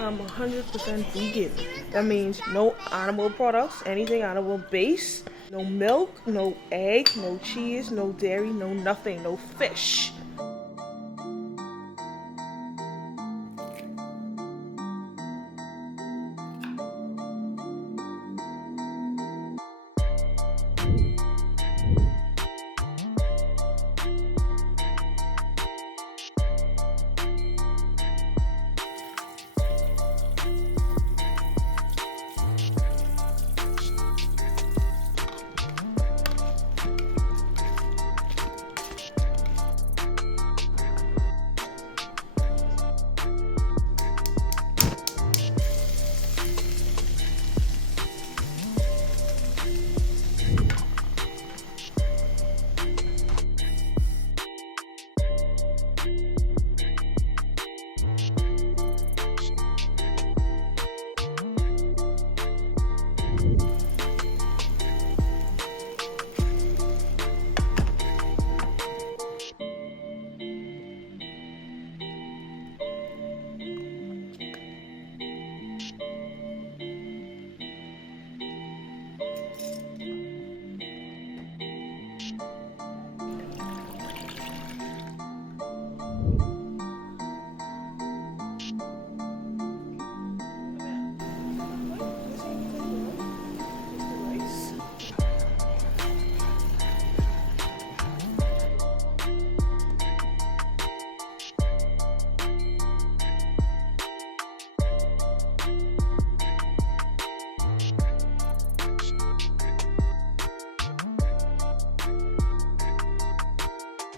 I'm 100% vegan. That means no animal products, anything animal based, no milk, no egg, no cheese, no dairy, no nothing, no fish.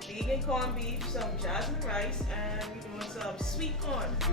Vegan corned beef, some jasmine rice, and we're doing some sweet corn.